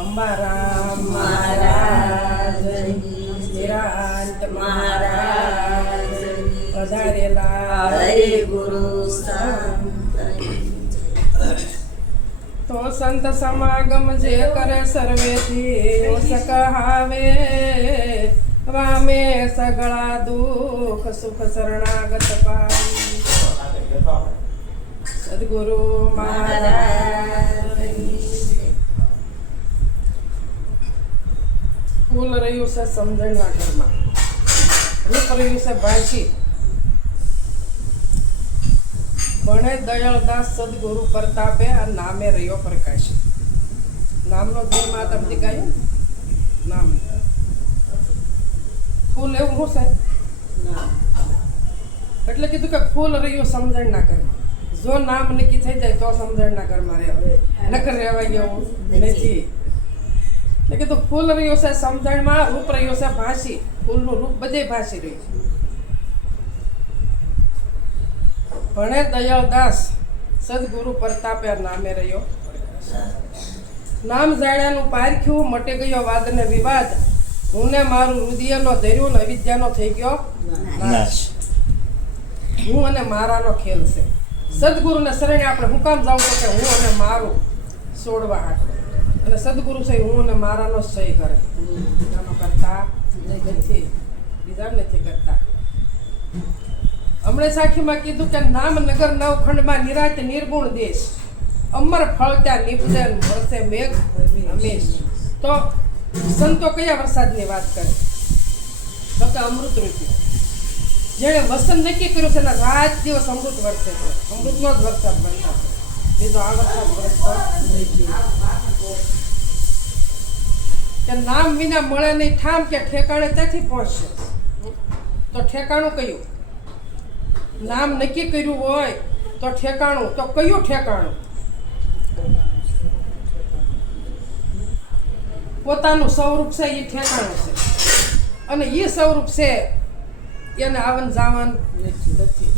અંબારામ મહારાજની નિરાંત મહારાજ પધારેલા હરે ગુરુ તો સંત સમાગમ જે કરે સર્વેથી સકહાવે વામે સગળા દુઃખ સુખ શરણાગત પામી સદગુરુ મહારાજ ફૂલ રહ્યું છે સમજણના ઘરમાં, રૂપ રહ્યું છે ભાષી. ભણે દયાળદાસ સદગુરુ પ્રતાપે આ નામે રહ્યો પ્રકાશ. નામનો બે માત અબધી ગાયું નામ. ફૂલ એવું શું છે એટલે કીધું કે ફૂલ રહ્યું સમજણના ઘરમાં. જો નામ નક્કી થઈ જાય તો સમજણના ઘરમાં રહેવાય, નકર રહેવાય એવું નથી. એટલે કીધું ફૂલ રહ્યું છે સમજણમાં, રૂપ રહ્યું છે ભાષી. ફૂલનું રૂપ બધે ભાષી રહ્યું છે. ભણે દયાળદાસ સદગુરુ પ્રતાપે નામે રહ્યો. નામ જાણ્યાનું પારખ્યું, મટી ગયો વાદ ને વિવાદ. હું ને મારું હૃદયનો ધર્યું ને અવિદ્યાનો થઈ ગયો નાશ. હું અને મારાનો ખેલ છે. સદગુરુને શરણે આપણે હું કામ જાઉં તો કે હું અને મારું છોડવા હાટું. અને સદગુરુ છે હું અને મારાનો સહી કરે, બીજાનો કરતા નથી, બીજા નથી કરતા. હમણે સાખીમાં કીધું કે નામનગર નવખંડમાં નિરાંત નિર્ગુણ દેશ, અમર ફળ ત્યાં નીપજે મળશે મેઘ હંમેશ. તો સંતો કયા વરસાદની વાત કરે તો કે અમૃત રૂપી. જેણે વસન નક્કી કર્યું છે એના રાત દિવસ અમૃત વરસે છે. અમૃતનો જ વરસાદ વરસાદ, બીજો આ વરસાદ વરસતો નથી. કે નામ વિના મળે નહીં ઠામ, કે ઠેકાણે ત્યાંથી પહોંચશે. તો ઠેકાણું કયું? નામ નક્કી કર્યું હોય તો ઠેકાણું, તો કયું ઠેકાણું? પોતાનું સ્વરૂપ છે એ ઠેકાણું છે. અને એ સ્વરૂપ છે એને આવન જાવન નથી.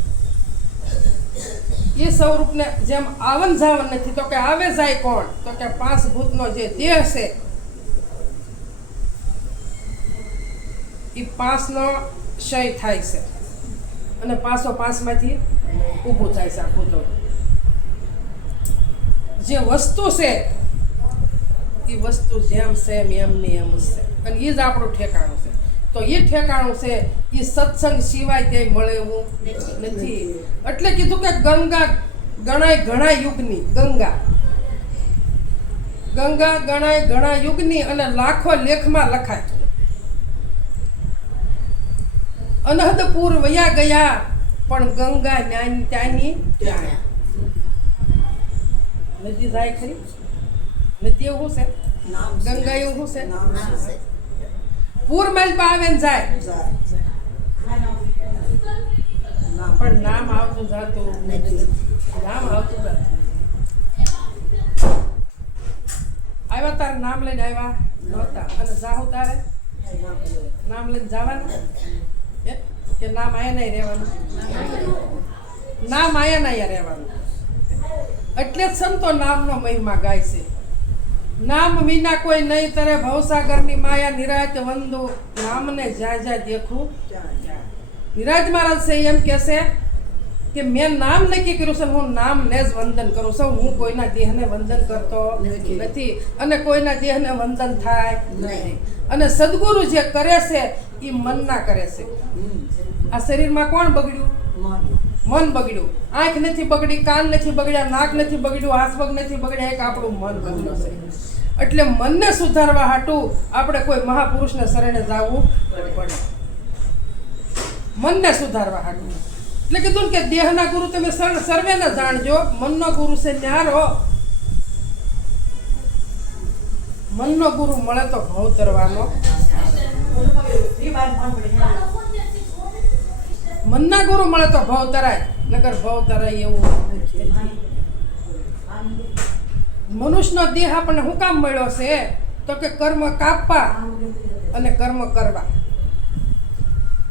એ સ્વરૂપને જેમ આવન જાવન નથી તો કે આવે જાય કોણ? તો કે પાંચ ભૂતનો જે દેહ છે એ પાંચનો ક્ષય થાય છે અને પાંચસો પાંચમાંથી ઊભું થાય છે આ ભૂતો. જે વસ્તુ છે એ વસ્તુ જેમ છે એમની એમ જ છે. અને એ જ આપણું ઠેકાણું છે. તો એ ઠેકાણું છે એ સત્સંગ સિવાય ક્યાંય મળે એવું નથી. એટલે કીધું કે ગંગા ગણાય ઘણા યુગની. ગંગા ગણાય ઘણા યુગની અને લાખો લેખમાં લખાય. અનહદ પૂર વયા ગયા પણ ગંગા ત્યાંની ત્યાં. નદી જાય ખરી? નદી એવું છે, ગંગા એવું છે. પૂર મેલ પર આવે ને જાય પણ નામ આવતું જાતું નથી. નામ આવતું જાતું. આવ્યા તારે નામ લઈને આવ્યા નહોતા અને જાહુ તારે નામ લઈને જવાનું કે નામ આયા નહીં રહેવાનું? નામ આયા નહીં રહેવાનું. એટલે જ સંતો નામનો મહિમા ગાય છે. નામ વિના કોઈ નહીં તરે ભવસાગરની માયા, નિરાજ વંદુ નામને જ્યાં જ્યાં દેખું. નિરાજ મહારાજ છે એમ કે છે કે મેં નામ નક્કી કર્યું છે, હું નામને જ વંદન કરું છું. હું કોઈના દેહને વંદન કરતો નથી અને કોઈના દેહને વંદન થાય નહીં. અને સદગુરુ જે કરે છે એ મનના કરે છે. આ શરીરમાં કોણ બગડ્યું? મન બગડ્યું. આંખ નથી બગડી, કાન નથી બગડ્યા, નાક નથી બગડ્યું, હાથ પગ નથી બગડ્યા, એક આપણું મન બગડ્યું છે. એટલે મનને સુધારવા હાટું આપણે કોઈ મહાપુરુષને શરણે જવું પડે. મનને સુધારવા હાટું. એટલે કીધું કે દેહના ગુરુ તમે સર્વેને જાણજો, મનનો ગુરુ છે ન્યારો. મનનો ગુરુ મળે તો ભવ તરવાનો. મનના ગુરુ મળે તો ભવ તરાય, નકર ભવ તરાય એવું નથી. મનુષ્યનો દેહ આપણને શું કામ મળ્યો છે તો કે કર્મ કાપવા અને કર્મ કરવા.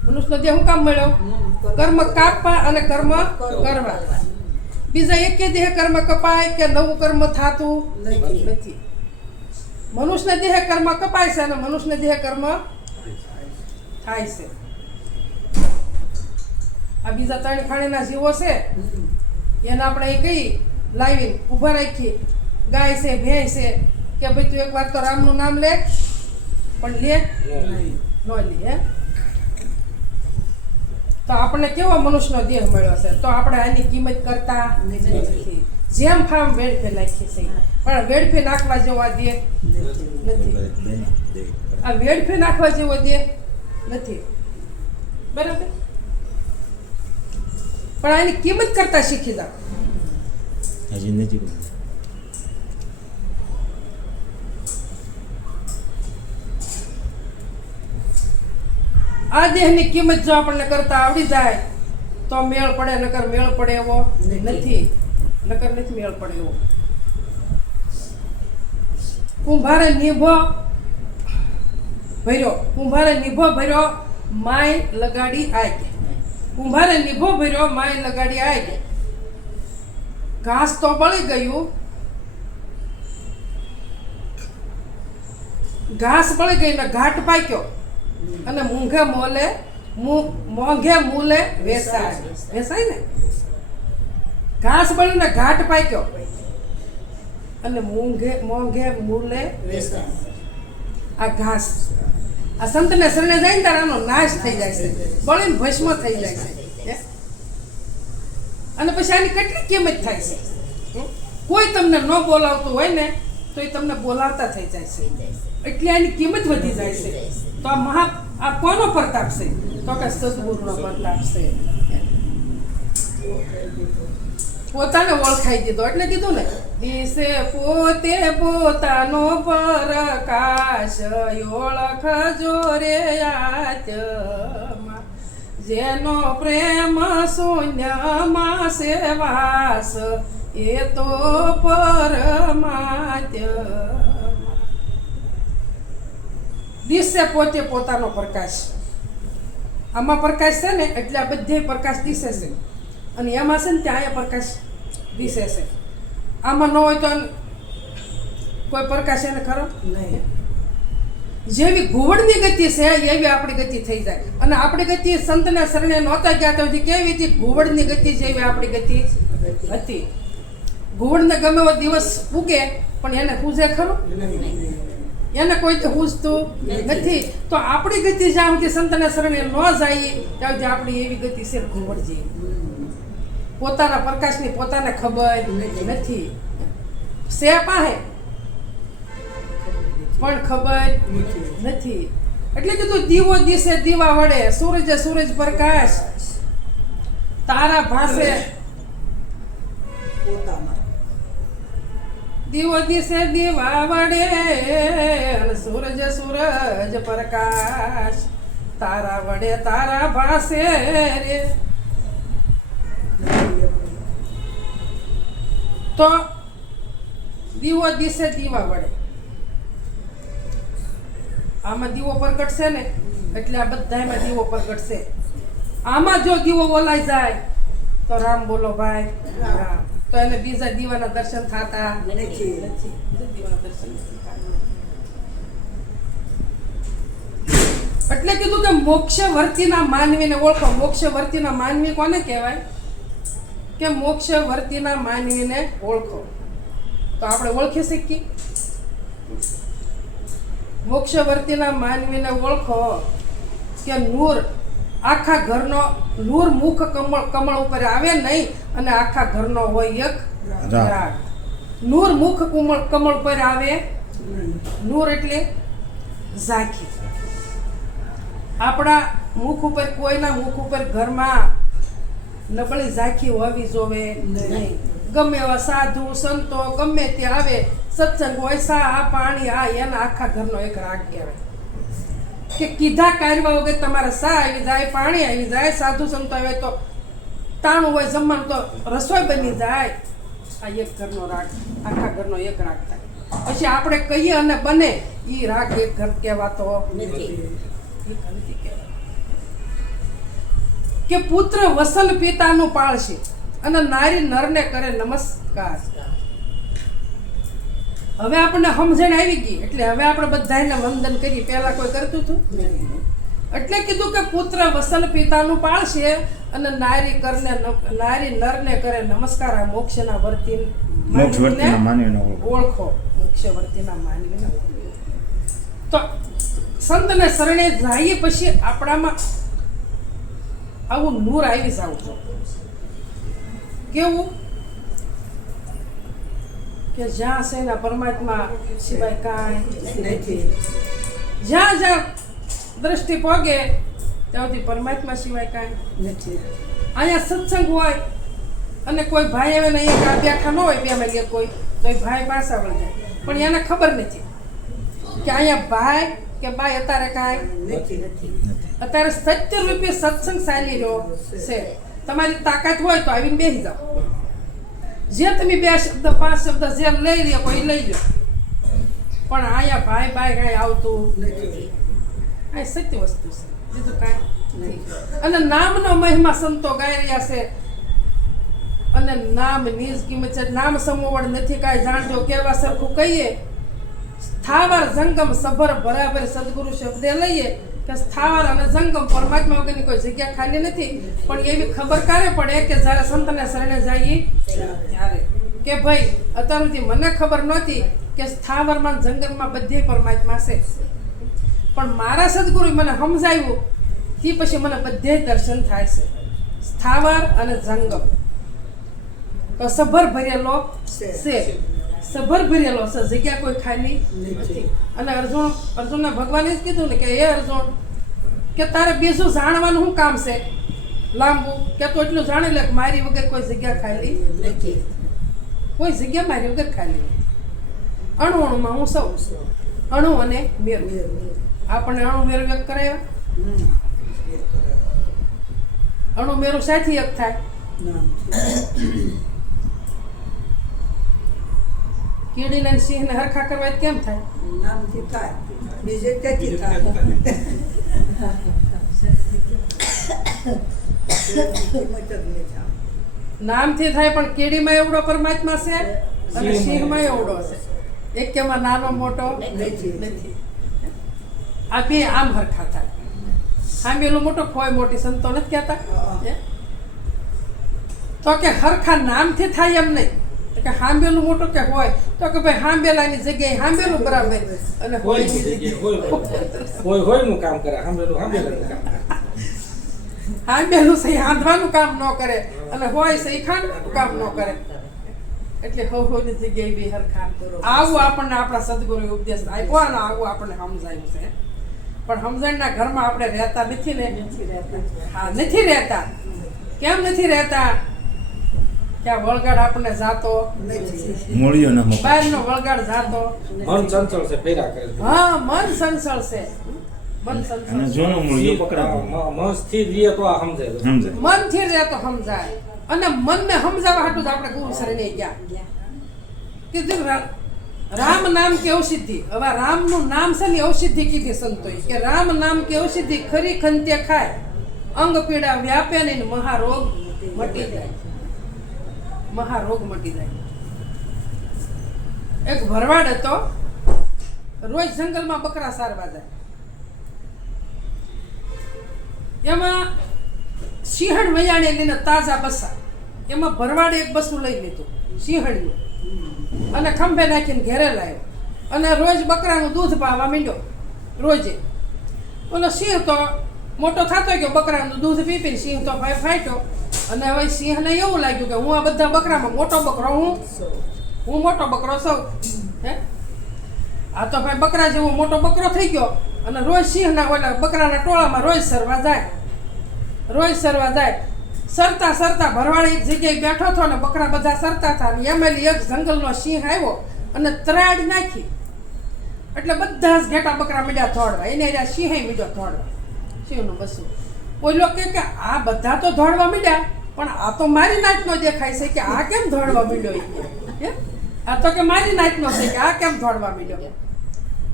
મનુષ્યનો દેહ શું કામ મળ્યો? કર્મ કાપવા અને કર્મ કરવા. બીજા એકે દેહ કર્મ કપાય કે નવું કર્મ થાતું નથી. મનુષ્ય દેહ કર્મ કપાય છે અને મનુષ્ય દેહ કર્મ થાય છે. આ બીજા 3 ખાણીના જીવો છે એને આપણે એ કઈ લાવી ઊભા રાખી, ગાય છે, ભેંસ છે, કે ભાઈ તું એકવાર તો રામનું નામ લે, પણ લે ન લે. તો આપણને કેવો મનુષ્યનો દેહ મળ્યો છે, તો આપણે આની કિંમત કરતા નથી. જેમ ફામ વેડફે નાખી છે, પણ વેડફે નાખવા જેવો આ દેહ નથી. આ વેડફે નાખવા જેવો દેહ નથી, બરાબર? પણ આની કિંમત કરતા શીખી જાઓ. હજી નથી. આ દેહની કિંમત જો આપણને કરતા આવડી જાય તો મેળ પડે, નકર મેળ પડે એવો નથી. નકર નથી મેળ પડે એવો. કુંભારે નિભો ભર્યો માય લગાડી આય. કુંભારે નિભો ભર્યો માય લગાડી આય. ઘાસ તો બળી ગયું, ઘાસ બળી ગઈ ને ઘાટ પાક્યો, અને મોંઘે મૂલે વેસાય ને. ઘાસ બળીને ઘાટ પાક્યો અને મોંઘે મૂલે વેસાય. આ ઘાસ આ સંતને શરણે જાય ને ત્યારે આનો નાશ થઈ જાય છે, બળીને ભસ્મ થઈ જાય છે. અને પછી આની કેટલી કિંમત થાય છે. કોઈ તમને ન બોલાવતું હોય ને તો એ તમને બોલાવતા થઈ જાય છે, એટલે આની કિંમત વધી જાય છે. તો આ કોનો પ્રતાપ છે? તો કે સદગુરુનો પ્રતાપ છે. પોતાને ઓળખાઈ દીધો એટલે કીધું ને, દિશે પોતે પોતાનો પ્રકાશ, ઓળખજો રે આત્મા. જેનો પ્રેમ શૂન્યમાં સેવાસ, એ તો પરમાત્મા. દિશે પોતે પોતાનો પ્રકાશ. આમાં પ્રકાશ છે ને એટલે આ બધે પ્રકાશ દિશે છે, અને એમાં છે ને ત્યાં પ્રકાશ દિશે છે. આમાં ન હોય તો કોઈ પ્રકાશ એને ખરો નહીં. જેવી ઘુવડની ગતિ છે એવી આપણી ગતિ થઈ જાય. અને આપણી ગતિ સંતને શરણે નહોતા ગયા તો કેવી હતી? ઘુવડની ગતિ જેવી આપણી ગતિ હતી. ઘુવડને ગમે એવો દિવસ ઉગે પણ એને પૂજે ખરું? એને કોઈ પૂછતું નથી. તો આપણી ગતિ જ્યાં સુધી સંતને શરણે ન જાય ત્યાં સુધી આપણી એવી ગતિ છે ઘુવડ જેવી. પોતાના પ્રકાશની પોતાને ખબર નથી. છે પાસે પણ ખબર નથી. એટલે કીધું દીવો દિશે દીવા વડે, સૂરજ પ્રકાશ, તારા ભાસે દીવો દિશે દીવા વડે, સૂરજ પ્રકાશ, તારા વડે તારા ભાસે રે. તો દીવો દિશે દીવા વડે, આમાં દીવો પ્રગટશે ને એટલે આ બધામાં દીવો પ્રગટશે. આમાં જો દીવો બોલાઈ જાય તો રામ બોલો ભાઈ રામ, તો એને બીજા દીવાના દર્શન થતા નથી. એટલે કીધું કે મોક્ષ વર્તીના માનવીને ઓળખો. મોક્ષ વર્તીના માનવી કોને કહેવાય? કે મોક્ષ વર્તીના માનવીને ઓળખો. તો આપણે ઓળખી શકીએ. મોક્ષ વર્તીના માનવીને ઓળખો કે નૂર આખા ઘરનો, નૂર મુખ કમળ ઉપર આવે નહીં અને આખા ઘરનો હોય એક રાગ. નૂર મુખ કમળ ઉપર આવે. નૂર એટલે ઝાંખી. આપણા મુખ ઉપર, કોઈના મુખ ઉપર ઘરમાં નબળી ઝાંખી હોવી જોવે નહીં. ગમે એવા સાધુ સંતો ગમે તે આવે, સત્સંગ હોય, સા પાણી આ, એના આખા ઘરનો એક રાગ કહેવાય. કે કીધા કાઢવા વગર તમારા સા આવી જાય, પાણી આવી જાય, સાધુ સંતો આવે તો તાણું હોય, જમવાનું તો રસોઈ બની જાય. આ એક ઘરનો રાગ, આખા ઘરનો એક રાગ થાય. પછી આપણે કહીએ અને બને એ રાગ એક ઘર કહેવાતો નથી. કે પુત્ર વસલ પિતાનું પાળશે. અને નારી નરને કરે નમસ્કાર. હવે આપણને સમજણ આવી ગઈ એટલે હવે આપણે બધાને વંદન કરીએ. પહેલા કોઈ કરતું હતું? એટલે કીધું કે પુત્ર વસલ પિતાનું પાળશે અને નારી નરને કરે નમસ્કાર. આ મોક્ષના મોક્ષવર્તીના માનવીને ઓળખો. મોક્ષવર્તીના માનવીને ઓળખો. તો સંતને શરણે જઈએ પછી આપણામાં આવું નૂર આવી જાવ છો. કેવું કે જ્યાં છે ને પરમાત્મા સિવાય કાંઈ નથી. જ્યાં જ્યાં દ્રષ્ટિ પોગે ત્યાંથી પરમાત્મા સિવાય કાંઈ નથી. અહીંયા સત્સંગ હોય અને કોઈ ભાઈ આવે ને અહીંયા બેઠા ન હોય બે માં કોઈ તો એ ભાઈ પાછા વળી જાય પણ એને ખબર નથી કે અહીંયા ભાઈ કે બાઈ અત્યારે કાંઈ નથી. અત્યારે સત્ય રૂપે સત્સંગ ચાલી રહ્યો છે. તમારી તાકાત હોય તો આવીને બેસી જાઓ. જે તમે 2 શબ્દ 5 શબ્દ જે લઈ લ્યો કોઈ લઈ લો પણ અહીંયા ભાઈ બાઈ કાંઈ આવતું નથી. આ સત્ય વસ્તુ છે, બીજું કાંઈ નહીં. અને નામનો મહિમા સંતો ગાઈ રહ્યા છે. અને નામ નિજ કિંમત છે. નામ સમોવડ નથી કાંઈ જાણજો. કેવા સરખું કહીએ સ્થાવર જંગમ સભર બરાબર. સદગુરુ શબ્દે લઈએ કે સ્થાવર અને જંગમ પરમાત્મા વગરની કોઈ જગ્યા ખાલી નથી. પણ એવી ખબર ક્યારે પડે કે જ્યારે સંતને શરણે જઈએ ત્યારે કે ભાઈ અત્યાર સુધી મને ખબર નહોતી કે સ્થાવરમાં જંગલમાં બધે પરમાત્મા છે. પણ મારા સદગુરુએ મને સમજાવ્યું તે પછી મને બધે દર્શન થાય છે. સ્થાવર અને જંગમ તો સભર ભરેલો છે. સભર ભરેલો છે, જગ્યા કોઈ ખાલી નથી. અને અર્જુનને ભગવાને જ કીધું ને કે એ અર્જુન કે તારે બીજું જાણવાનું શું કામ છે લાંબુ કે તો એટલું જાણી લે કે મારી વગર કોઈ જગ્યા ખાલી નથી. કોઈ જગ્યા મારી વગર ખાલી નથી. અણુ અણુમાં હું સૌ અણુ અને મેરુ. આપણને અણુ મેરુ એક કરાવ્યા. અણુ મેરુ સાથી એક થાય. કીડી ને સિંહ ને હરખા કરવા કેમ થાય? નામથી થાય, બીજે ક્યાંથી થાય? નામથી થાય પણ કીડીમાં એવડો પરમાત્મા છે અને સિંહમાં એવડો છે. એક કેમાં નાનો મોટો નથી. આ બે આમ હરખા થાય. સામેલું મોટો ખોય મોટી સંતો નથી કહેતા તો કે હરખા નામથી થાય એમ નહીં કે હાંબેલું મોટું કે હોય તો કે ભાઈ હાંબેલાની જગ્યાએ હાંબેલું બરાબર અને હોયનું કામ કરે. હાંબેલું છે હાંધવાનું કામ ન કરે અને હોય છે એ ખાંડવાનું કામ ન કરે. એટલે હોની જગ્યાએ બે હરખા. આવું આપણને આપણા સદગુરુએ ઉપદેશ આપ્યો અને આવું આપણને સમજાયું છે. પણ સમજણના ઘરમાં આપણે રહેતા નથી ને. હા, નથી રહેતા. કેમ નથી રહેતા? ક્યાં વળગાડ આપણને જાતો મૂળિયો ન બહારનો વળગાડ જાતો. મન ચંચળ છે, ફેરા કરે. હા, મન સંસળ છે. મન અને સંસળ જોનો મૂળિયો પકડાતો મન સ્થિર રહે તો આ સમજાય. સમજાય. મન થી રહે તો સમજાય. અને મનને સમજાવવા હાટું જ આપણે ગુરુ શરણે ગયા કીધું રામ નામ કે ઔષધિ. હવે રામનું નામ છે ને ઔષધિ કીધી સંતોએ કે રામ નામ કે ઔષધિ ખરી ખંતે ખાય અંગ પીડા વ્યાપે ને મહારોગ મટી જાય. મહારોગ મટી જાય. એક ભરવાડ હતો, રોજ જંગલમાં બકરા સારવા જાય. એમાં સિંહણ વૈયાણે લઈને તાજા બસા. એમાં ભરવાડે એક બસું લઈ લીધું સિંહણનું અને ખંભે નાખીને ઘેરે લાવ્યો અને રોજ બકરાનું દૂધ પાવા માંડ્યો. રોજે ઓલો સિંહ તો મોટો થતો ગયો, બકરાનું દૂધ પી પીને સિંહ તો ફાટ્યો. અને હવે સિંહને એવું લાગ્યું કે હું આ બધા બકરામાં મોટો બકરો હું મોટો બકરો સૌ. હે આ તો ભાઈ બકરા જેવો મોટો બકરો થઈ ગયો અને રોજ સિંહના ઓલા બકરાના ટોળામાં રોજ સરવા જાય. સરતા સરતા ભરવાડ એક જગ્યાએ બેઠો હતો ને બકરા બધા સરતા હતા ને એમાં એક જંગલનો સિંહ આવ્યો અને ત્રાડ નાખી. એટલે બધા જ ઘેટા બકરા મીડ્યા દોડવા. એને સિંહે મીડ્યો દોડવા. સિંહનું બસું ઓલો કે આ બધા તો દોડવા મીડ્યા પણ આ તો મારી નાચનો દેખાય છે કે આ કેમ દોડવા મીડ્યો? આ તો કે મારી નાચનો છે કે આ કેમ દોડવા મીડ્યો?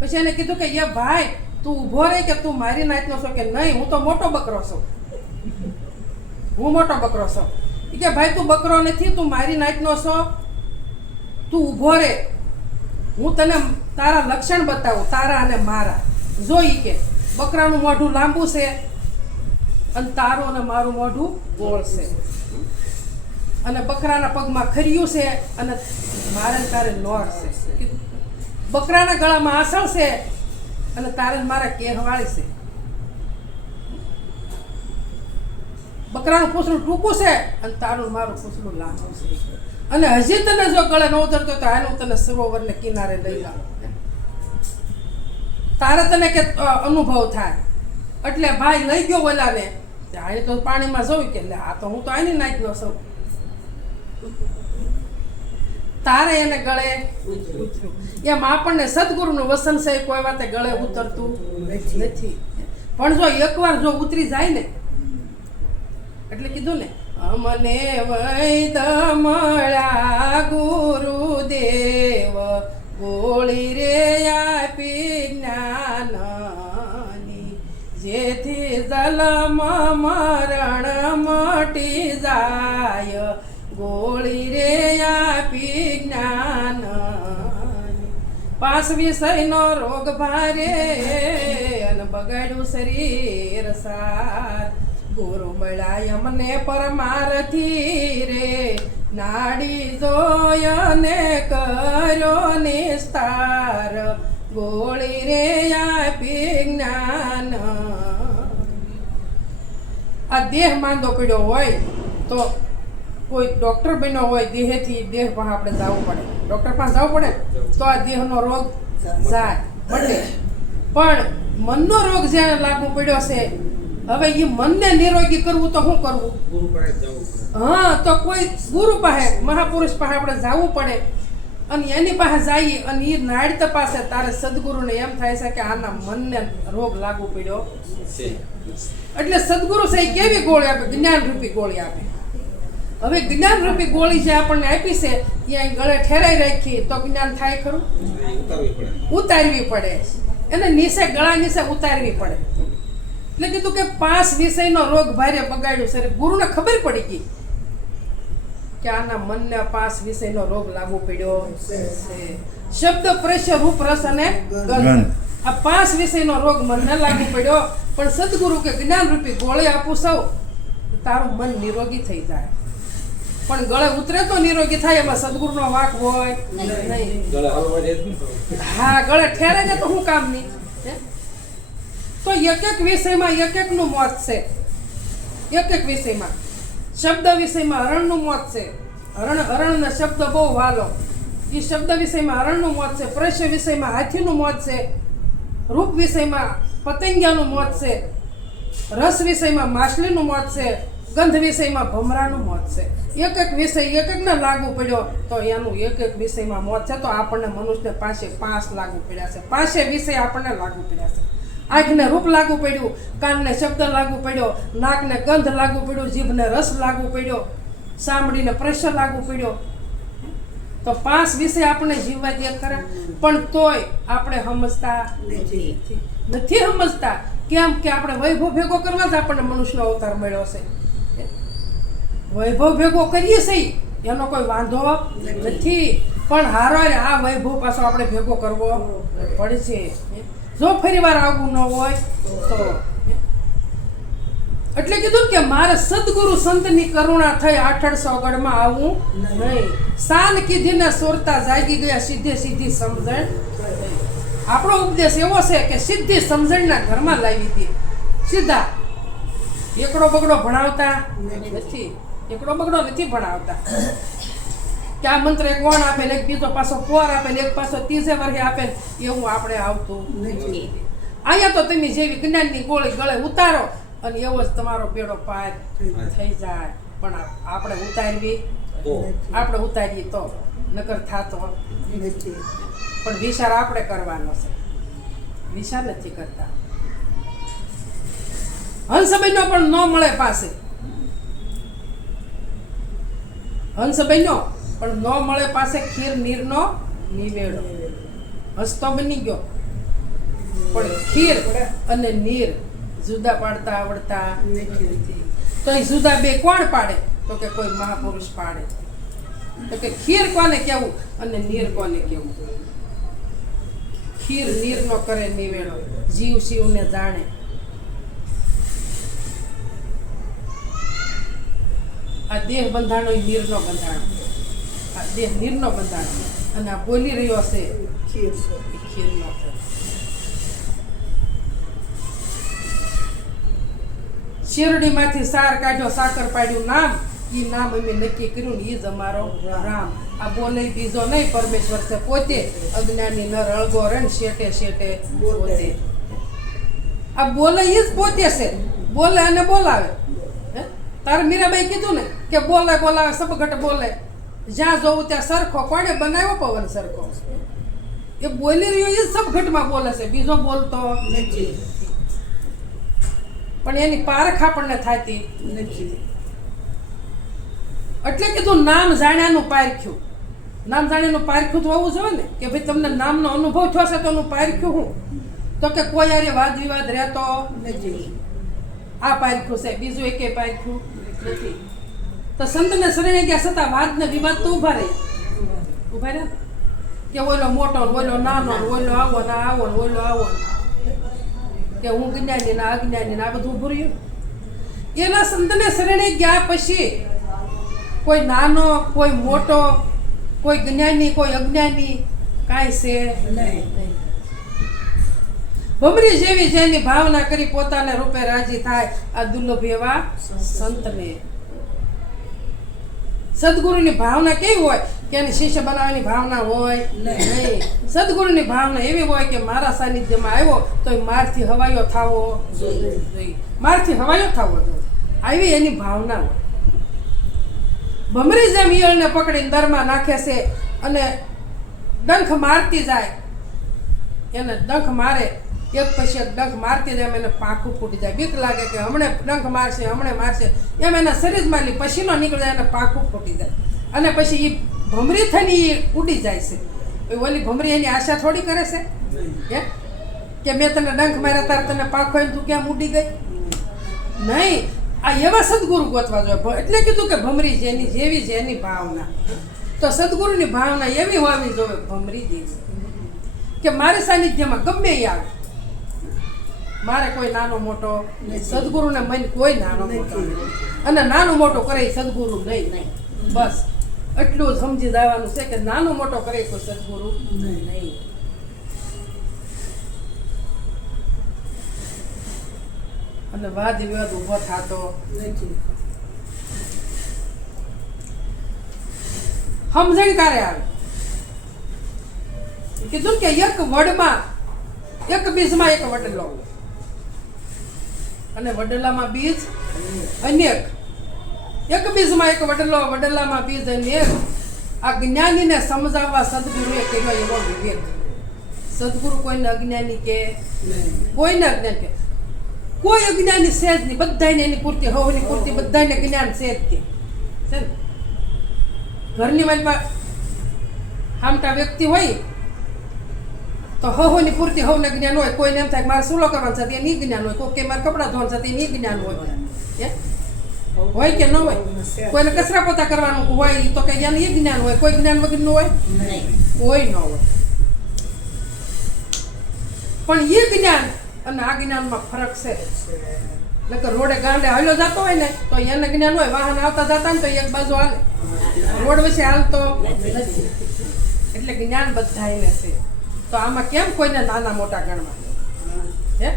પછી એને કીધું કે એ ભાઈ તું ઊભો રહે કે તું મારી નાચનો છો કે નહીં? હું તો મોટો બકરો છું. હું મોટો બકરો છું. ઈ કે ભાઈ તું બકરો નથી, તું મારી નાતનો છો, તું ઊભો રે, હું તને તારા લક્ષણ બતાવું, તારા અને મારા. જો ઈ કે બકરાનું મોઢું લાંબુ છે અને તારું અને મારું મોઢું ગોળ છે, અને બકરાના પગમાં ખરિયું છે અને મારે ને તારે નોર છે. બકરાના ગળામાં આસળ છે અને તારે ને મારે કેહવાળી છે. બકરાનું પૂછડું ટૂંકું છે અને તારું મારું પૂછડું લાંબુ છે. અને હજી તને જો ગળે ન ઉતરતો તો હાલ તને સરોવરને કિનારે લઈ જાઉં, તારે તને કે અનુભવ થાય. એટલે ભાઈ લઈ ગયો ઓલાને, આ તો પાણીમાં જોયું કે આ તો હું તો આની નાખ્યો છું. તારે એને ગળે ઉતર્યું. એમ આપણને સદગુરુનું વસન છે, કોઈ વાતે ગળે ઉતરતું નથી. પણ જો એકવાર જો ઉતરી જાય ને, એટલે કીધું ને, અમને વૈદ મળ્યા ગુરુદેવ, ગોળી રે આપી જ્ઞાનની, જેથી જલમ મરણ મટી જાય, ગોળી રે આપી જ્ઞાનની. 5 વિષયનો રોગ ભારે અને બગાડ્યું શરીર સાર, ગુરુ મળ્યા અમને પરમારથી રે, નાડી જોયને કર્યો નિસ્તાર, ગોળી રે આપી જ્ઞાન. આ દેહ માંદો પડ્યો હોય તો કોઈ ડોક્ટર બન્યો હોય, દેહેથી દેહ પાસે આપણે જવું પડે, ડોક્ટર પાસે જવું પડે તો આ દેહનો રોગ જાય મળે. પણ મનનો રોગ જ્યાં લાગુ પડ્યો છે, હવે એ મનને નિરોગી કરવું તો શું કરવું? ગુરુ પાસે જવું પડે. હા, તો કોઈ ગુરુ પાસે, મહાપુરુષ પાસે આપણે જવું પડે. અને એની પાસે જઈએ અને એ નાડ તપાસે, તારે સદગુરુને એમ થાય છે કે આના મનને રોગ લાગુ પડ્યો છે. એટલે સદગુરુ છે એ કેવી ગોળી આપે? જ્ઞાન રૂપી ગોળી આપે. હવે જ્ઞાન રૂપી ગોળી જે આપણને આપી છે એ અહીં ગળે ઠેરાઈ રાખી તો જ્ઞાન થાય ખરું? ઉતારવી પડે. એને નીચે ગળા નીચે ઉતારવી પડે. એટલે કીધું કે 5 વિષયનો રોગ ભારે બગાડ્યું છે. ગુરુને ખબર પડી ગઈ કે આના મનને 5 વિષયનો રોગ લાગુ પડ્યો છે. શબ્દ, પ્રશ્ય, રૂપ, રસ અને ગંધ. આ 5 વિષયનો રોગ મનને લાગુ પડ્યો. પણ સદગુરુ કે જ્ઞાન રૂપી ગોળી આપું સૌ, તારું મન નિરોગી થઈ જાય. પણ ગળે ઉતરે તો નિરોગી થાય, એમાં સદગુરુનો વાંક હોય નહીં. ગળે હલવા દે ને. હા, ગળે ઠેરે ને તો શું કામની? તો એક વિષયમાં એક-એકનું મોત છે. એક વિષયમાં, શબ્દ વિષયમાં હરણનું મોત છે. હરણના શબ્દ બહુ વાલો. એ શબ્દ વિષયમાં હરણનું મોત છે. પ્રશ્ય વિષયમાં હાથીનું મોત છે. રૂપ વિષયમાં પતંગિયાનું મોત છે. રસ વિષયમાં માછલીનું મોત છે. ગંધ વિષયમાં ભમરાનું મોત છે. એક વિષય એક-એકને લાગુ પડ્યો તો એનું એક વિષયમાં મોત છે. તો આપણને મનુષ્યને પાસે 5 લાગુ પડ્યા છે. 5 વિષય આપણને લાગુ પડ્યા છે. આંખને રૂપ લાગુ પડ્યું, કાનને શબ્દ લાગુ પડ્યો, નાકને ગંધ લાગુ પડ્યું, જીભને રસ લાગુ પડ્યો, સાંભળીને પ્રશ્ન લાગુ પડ્યો. તો 5 વિષય આપણે જીવવા દે ખરા, પણ તોય આપણે સમજતા નથી સમજતા. કેમ કે આપણે વૈભવ ભેગો કરવા જ આપણને મનુષ્યનો અવતાર મળ્યો છે. વૈભવ ભેગો કરીએ છીએ એનો કોઈ વાંધો નથી, પણ હારો આ વૈભવ પાછો આપણે ભેગો કરવો પડશે. જો ફરી વાર આવવું ન હોય તો. એટલે કીધું કે મારે સદગુરુ સંતની કરુણા થઈ, આઠડ સોગડમાં આવું નહીં. શાન કીધીને સોરતા જાગી ગયા, સીધી સમજણ. આપણો ઉપદેશ એવો છે કે સીધી સમજણના ઘરમાં લાવી દે. સીધા એકડો બગડો ભણાવતા નથી. એકડો બગડો નથી ભણાવતા કે આ મંત્ર એક કોણ આપે ને એક બીજો પાછો પોર આપે ને એક પાછો 3 વર્ષે આપે, એવું આપણે આવતું નથી. અહીંયા તો તમે જેવી જ્ઞાનની ગોળી ગળે ઉતારો અને એવો જ તમારો બેડો પાર થઈ જાય. પણ આપણે ઉતારીએ તો નકર થાતો નથી. પણ વિચાર આપણે કરવાનો છે, વિચાર નથી કરતા. હંસબેનો પણ ન મળે પાસે, હંસબેનો પણ ન મળે પાસે ખીર નીરનો નિવેડો. હસતો બની ગયો પણ ખીર અને નીર જુદા પાડતા આવડતા નથી. તો એ જુદા બે કોણ પાડે? તો કે કોઈ મહાપુરુષ પાડે. તો કે ખીર કોને કેવું અને નીર કોને કેવું? ખીર નીર નો કરે નિવેડો, જીવ શિવને જાણે. આ દેહ બંધાણો એ નીરનો બંધાણો, આ દેહ નીરનો બંધાણો, અને આ બોલી રહ્યો છે ખીર છે. એ ખીરનો છે. શેરડીમાંથી સાર કાઢ્યો, સાકર પાડ્યું નામ, ઈ નામ અમે નક્કી કર્યું ને ઈ જ અમારો રામ. આ બોલે બીજો નહીં, પરમેશ્વર છે પોતે. અજ્ઞાની નર અળગો રે ને શેટે શેટે પોતે. આ બોલે ઈ જ પોતે છે, બોલે અને બોલાવે. તારે મીરાબાઈ કીધું ને કે બોલે બોલાવે સબઘટ બોલે, જ્યાં જોવું ત્યાં સરખો. કોણે બનાવ્યો પવન સરખો? એ બોલી રહ્યો એ સબઘટમાં બોલે છે, બીજો બોલતો નથી. પણ એની પારખ આપણને થાતી નથી. એટલે કીધું નામ જાણ્યાનું પારખ્યું. નામ જાણ્યાનું પારખ્યું તો હોવું જોઈએ ને, કે ભાઈ તમને નામનો અનુભવ થયો છે તો એનું પારખ્યું હું? તો કે કોઈ યારે વાદ વિવાદ રહેતો નથી. આ પારખ્યું છે, બીજું એકે પારખ્યું નથી. તો સંતને શરણે ગયા છતાં વાદ ને વિવાદ તો ઉભા રહ્યા કે ઓલો મોટો ને ઓલો નાનો ને ઓલો આવો ને આવો ને ઓલો આવો ને, કે હું જ્ઞાની ને અજ્ઞાની ને આ બધું ઉભું રહ્યું. એના સંતને શરણે ગયા પછી કોઈ નાનો કોઈ મોટો, કોઈ જ્ઞાની કોઈ અજ્ઞાની કાંઈ છે નહીં. ભમરી જેવી જેની ભાવના કરી પોતાને રૂપે રાજી થાય, આ દુર્લભ એવા સંતને. સદગુરુની ભાવના કેવી હોય કે એને શિષ્ય બનાવવાની ભાવના હોય નહીં. સદગુરુની ભાવના એવી હોય કે મારા સાનિધ્યમાં આવ્યો તો મારથી હવાયો થાવો જોઈએ, મારથી હવાયો થાવો જોઈએ, આવી એની ભાવના હોય. ભમરી જેમ ઈયળને પકડીને દરમાં નાખે છે અને ડંખ મારતી જાય, એને ડંખ મારે એક પછી એક ડંખ મારતી જાય, એને પાંખું ફૂટી જાય. બીક લાગે કે હમણે ડંખ મારશે હમણે મારશે, એમ એના શરીરમાં પસીનો નીકળી જાય અને પાંખું ફૂટી જાય. અને પછી એ ભમરી થઈને એ ઉડી જાય છે. ઓલી ભમરી એની આશા થોડી કરે છે કે મેં તને ડંખ માર્યા તાર તને પાંખો તું કેમ ઉડી ગઈ? નહીં. આ એવા સદગુરુ ગોતવા જોઈએ. એટલે કીધું કે ભમરી જેની જેવી જેની ભાવના. તો સદગુરુની ભાવના એવી હોવી જોઈએ ભમરી જેવી કે મારી સાનિધ્યમાં ગમે એ આવે, મારે કોઈ નાનો મોટો સદગુરુને મન કોઈ નાનો મોટો અને નાનું મોટો કરે સદગુરુ નહીં. બસ એટલું જ સમજી જવાનું છે કે નાનો મોટો કરે કોઈ સદગુરુ નહીં. અને વાદ વિવાદ ઉભો થતો નથી. સમજણ ક્યારે આવે? કીધું કે એક વડમાં એક બીજમાં એક વડલો, અને વડલામાં બીજ અનેક. એક બીજમાં એક વડલો, વડલામાં બીજ અનેક. આ જ્ઞાનીને સમજાવવા સદગુરુએ કર્યો એવો વિવેક. સદગુરુ કોઈને અજ્ઞાની કે કોઈને અજ્ઞાન કે કોઈ અજ્ઞાની છે જ નહીં. બધાને એની પૂર્તિ હોવાની પૂર્તિ બધાને જ્ઞાન છે જ તે. છે ને? ઘરની વાતમાં હામટા વ્યક્તિ હોય તો હોની પૂર્તિ હોવને જ્ઞાન હોય. કોઈને એમ થાય કે મારે સુલો કરવાનું છે એની જ્ઞાન હોય, કોઈ કે મારે કપડાં ધોવાનું છે એની જ્ઞાન હોય. હોય કે ન હોય? કોઈને કચરા પોતા કરવાનું હોય તો કે એને એ જ્ઞાન હોય. કોઈ જ્ઞાન વગરનું હોય? કોઈ ન હોય. પણ એ જ્ઞાન અને આ જ્ઞાનમાં ફરક છે. નકર રોડે ગાંડે હાલ્યો જતો હોય ને તો એને જ્ઞાન હોય, વાહન આવતા જતા ને તો એક બાજુ હાલે, રોડ વિશે હાલતો નથી. એટલે જ્ઞાન બધાને છે. તો આમાં કેમ કોઈને નાના મોટા ગણવા? હે,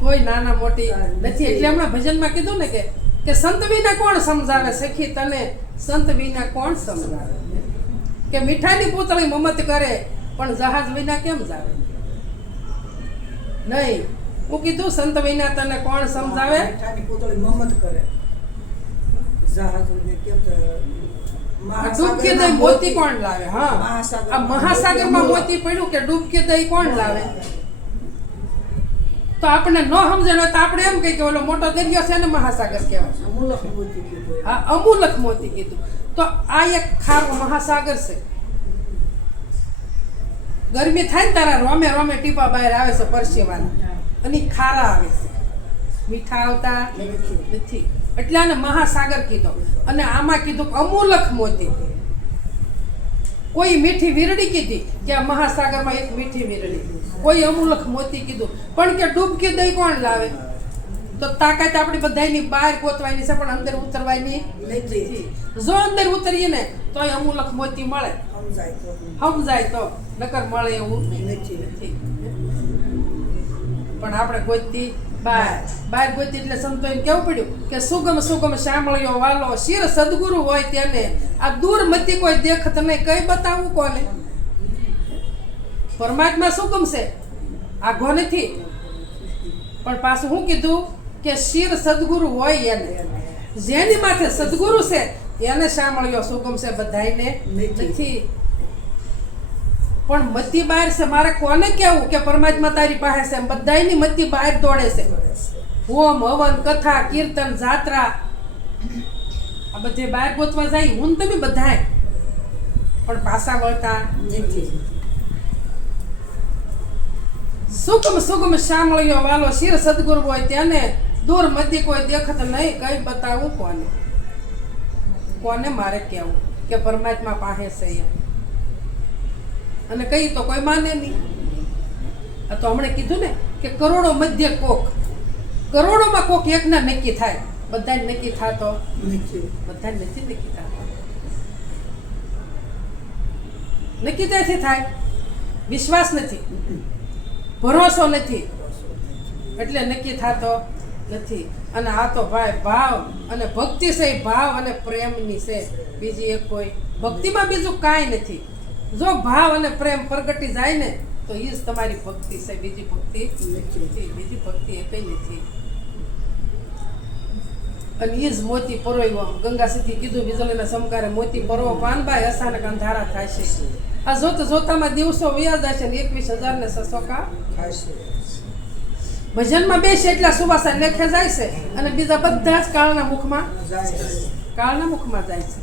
કોઈ નાના મોટી નથી. એટલે હમણાં ભજનમાં કીધું ને કે સંત વિના કોણ સમજાવે સખી તને, સંત વિના કોણ સમજાવે? કે મીઠાઈની પૂતળી મમત કરે પણ જહાજ વિના કેમ જાવે? નહીં. હું કીધું સંત વિના તને કોણ સમજાવે? મીઠાની પૂતળી મમત કરે, જહાજને કેમ ડૂબકી દઈ મોતી કોણ લાવે? હા, આ મહાસાગરમાં મોતી પડ્યું કે ડૂબકી દઈ કોણ લાવે? તો આપણે ન સમજણ હોય તો આપણે એમ કહીએ કે ઓલો મોટો દરિયો છે ને મહાસાગર કહેવાય. અમૂલક મોતી કીધું. હા, અમૂલક મોતી કીધું. તો આ એક ખારો મહાસાગર છે. ગરમી થાય ને તારા રોમે રોમે ટીપા બહાર આવે છે પરસેવાના, અને ખારા આવે છે, મીઠા આવતા નથી. એટલે આને મહાસાગર કીધો. અને આમાં કીધું કે અમૂલક મોતી. કોઈ મીઠી વીરડી કીધી કે આ મહાસાગરમાં એક મીઠી વીરડી, કોઈ અમૂલક મોતી કીધું. પણ કે ડૂબકી દઈ કોણ લાવે? તો તાકાત આપણી બધાની બહાર ગોતવાની છે, પણ અંદર ઉતરવાની નથી. જો અંદર ઉતરીએ ને તો અમૂલક મોતી મળે, સમજાય તો, નકર મળે એવું નથી. પણ આપણે ગોતતી બહાર ગોતી. એટલે સંતોએ કેવું પડ્યું કે સુગમ સુગમ શામળિયો વાલો, શિર સદગુરુ હોય તેને આ દૂર મતી કોઈ દેખત નહીં, કઈ બતાવું કોને? પરમાત્મા સુગમ છે, આઘો નથી. પણ પાછું શું કીધું કે શિર સદગુરુ હોય એને, જેની માથે સદગુરુ છે એને શામળિયો સુગમ છે, બધાયને નથી. પણ મતી બહાર છે. મારે કોને કેવું કે પરમાત્મા તારી પાસે છે? બધાયની મતી બહાર દોડે છે. હોમ હવન કથા કીર્તન જાત્રા આ બધે બહાર ગોતવા જાય, હું ને તમે બધાય, પણ પાછા વળતા નથી. સુગમ સુગમ શામળિયો વાલો, શિર સદગુરુ હોય તેને દૂર મતી કોઈ દેખત નહીં, કઈ બતાવું કોને? કોને મારે કેવું કે પરમાત્મા પાસે છે એમ? અને કઈ તો કોઈ માને નહીં. આ તો હમણે કીધું ને કે કરોડો મધ્ય કોક, કરોડોમાં કોક એકના નક્કી થાય. બધા નક્કી થતો બધા નથી નક્કી થતો. નક્કી ત્યાંથી થાય? વિશ્વાસ નથી, ભરોસો નથી, એટલે નક્કી થતો નથી. અને આ તો ભાઈ ભાવ અને ભક્તિ છે, ભાવ અને પ્રેમની છે, બીજી એક કોઈ ભક્તિમાં બીજું કાંઈ નથી. જો ભાવ અને પ્રેમ પ્રગટી જાય ને તો એ જ તમારી ભક્તિ છે, બીજી ભક્તિ નથી. બીજી ભક્તિ એ કઈ નથી. અને એ જ મોતી પરોવ્યો. ગંગા સીધી કીધું વીજળીના સમકારે મોતી પરોવો પાનબાઈ, અચાનક અંધારા થાય છે. આ જોતામાં દિવસો વ્યા જાય છે ને 21,000 ને 600 ભજનમાં બેસે એટલા સુવાસા લેખે જાય છે, અને બીજા બધા જ કાળના મુખમાં જાય છે.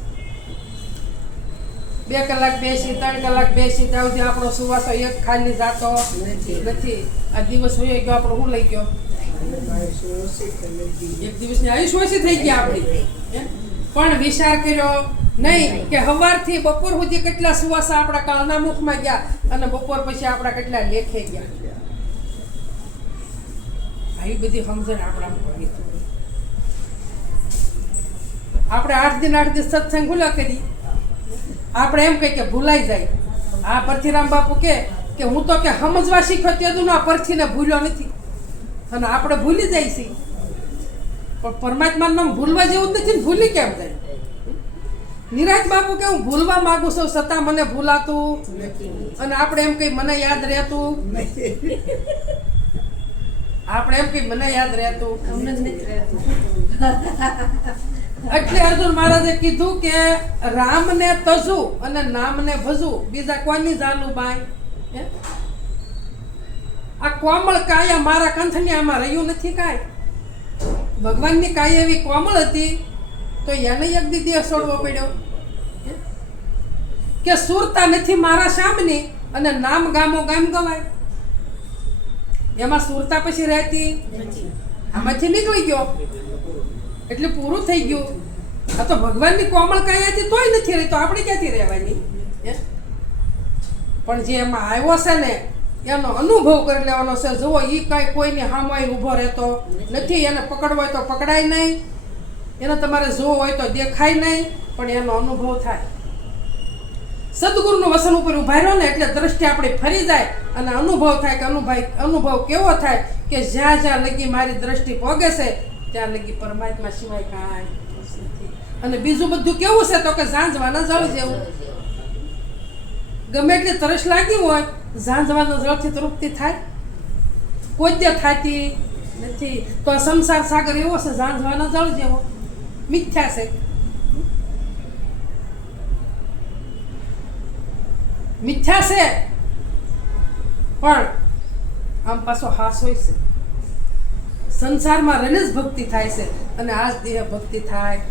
2 કલાક બેસી, 3 કલાક બેસી, ત્યાં સુધી આપણો સુવાસો એક ખાલી જાતો નથી. આ દિવસ હોઈ ગયો, આપણો શું લઈ ગયો? એક દિવસની આયુષ ઓછી થઈ ગયા આપણી. પણ વિચાર કર્યો નહીં કે સવારથી બપોર સુધી કેટલા સુવાસા આપણા કાળના મુખમાં ગયા, અને બપોર પછી આપણા કેટલા લેખે ગયા. આવી બધી સમજણ આપણામાં. આપણે 8 દિન સત્સંગ ભૂલા કરી. આપણે એમ કહી કે ભૂલાઈ જાય. આ પરથીરામ બાપુ કે હું તો કે સમજવા શીખ્યો તેનું આ પરથીને ભૂલ્યો નથી, અને આપણે ભૂલી જાય છીએ. પણ પરમાત્માનું નામ ભૂલવા જેવું જ નથી ને, ભૂલી કેમ જાય? નિરાજ બાપુ કે હું ભૂલવા માંગુ છું, છતાં મને ભૂલાતું અને આપણે એમ કહી મને યાદ રહેતું. આપણે એમ કહી મને યાદ રહેતું, અમને જ નથી રહેતું. એટલે અર્જુન મહારાજે કીધું કે રામને તજુ અને નામને ભજુ, બીજા કોની જાલું બાઈ? આ કોમળ કાયા મારા કંથની આમાં રહ્યું નથી કાંઈ. ભગવાનની કાયા એવી કોમળ હતી તો એને એક દી દેહ છોડવો પડ્યો. કે સુરતા નથી મારા શામની અને નામ ગામો ગામ ગવાય. એમાં સુરતા પછી રહેતી આમાંથી નીકળી ગયો એટલે પૂરું થઈ ગયું. આ તો ભગવાનની કોમળ કાયાથી તોય નથી રહી, તો આપણે ક્યાંથી રહેવાની? પણ જે એમાં આવ્યો છે ને એનો અનુભવ કરી લેવાનો છે. જુઓ, એ કાંઈ કોઈની સામે ઊભો રહેતો નથી. એને પકડવો હોય તો પકડાય નહીં, એને તમારે જોવો હોય તો દેખાય નહીં, પણ એનો અનુભવ થાય. સદગુરુનું વસન ઉપર ઉભા રહ્યો ને એટલે દ્રષ્ટિ આપણી ફરી જાય અને અનુભવ થાય કે અનુભવ કેવો થાય કે જ્યાં જ્યાં લગી મારી દ્રષ્ટિ પોગે છે ત્યાં લગી પરમાત્મા સિવાય કાંઈ નથી. અને બીજું બધું કેવું છે તો કે ઝાંઝવાના જળ જેવું. ગમે એટલી તરસ લાગી હોય, ઝાંઝવાના જળથી તૃપ્તિ થાય? કોઈ જ થતી નથી. તો આ સંસાર સાગર એવો છે ઝાંઝવાના જળ જેવો, મિથ્યા છે. મિથ્યા છે પણ આમ પાછો હાસ હોય છે. સંસારમાં રહીને જ ભક્તિ થાય છે અને આ જ દેહ ભક્તિ થાય.